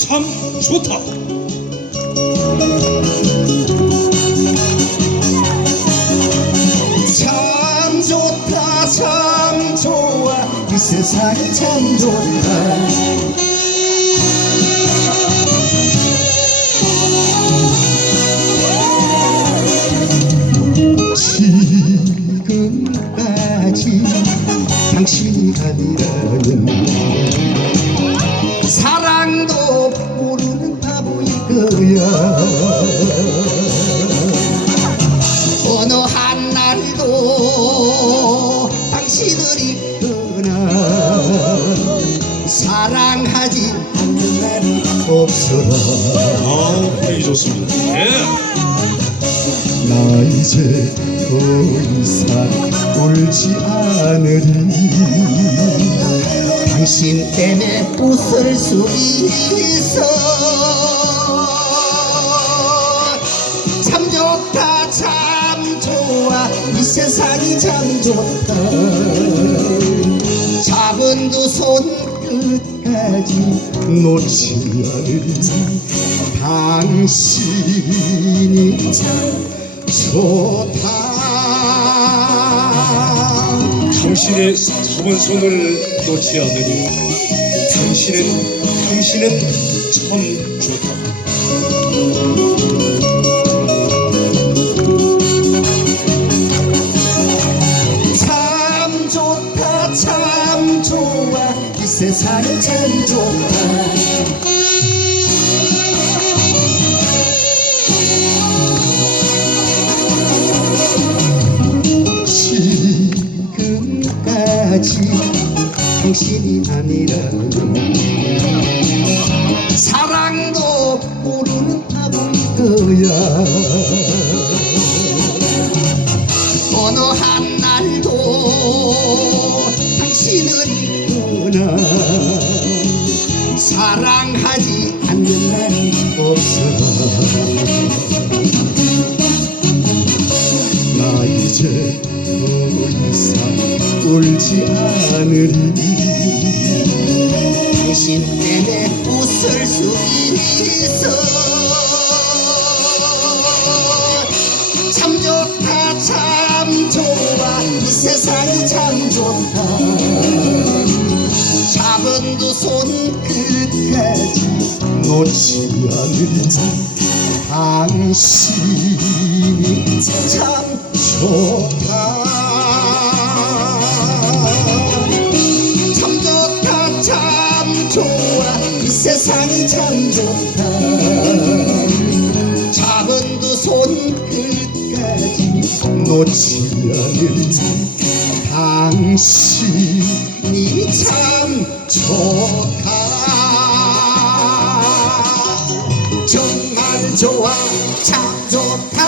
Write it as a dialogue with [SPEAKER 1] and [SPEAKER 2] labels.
[SPEAKER 1] 참 좋다.
[SPEAKER 2] 참 좋다 참 좋아 이 세상이 참 좋다 지금까지 당신이 아니라면 사랑도 거야 어느 한날도 당신을 잊거나 사랑하지 않는 날이 없어라
[SPEAKER 1] 아, 분위기 좋습니다. 예.
[SPEAKER 2] 나 이제 더 이상 울지 않으리 당신 때문에 웃을 수 있어 좋다 참 좋아 이 세상이 참 좋다 잡은 두 손 끝까지 놓지 않으리 당신이 참 좋다
[SPEAKER 1] 당신의 잡은 손을 놓지 않으리. 당신은 당신은 참 좋다.
[SPEAKER 2] 세상이 참 좋다. 지금까지 당신이 아니라면 사랑도 모르는 바보일 거야. 어느 한 날도 잊거나. 사랑하지 않는 날이 없어. 나 이제 더 이상 울지 않으리. 당신 때문에 웃을 수 있어 놓지 않으리 당신이 참 좋다 참 좋다 참 좋아 이 세상이 참 좋다 잡은 두 손 끝까지 놓지 않으리 당신이 참 좋다 좋아 참 좋다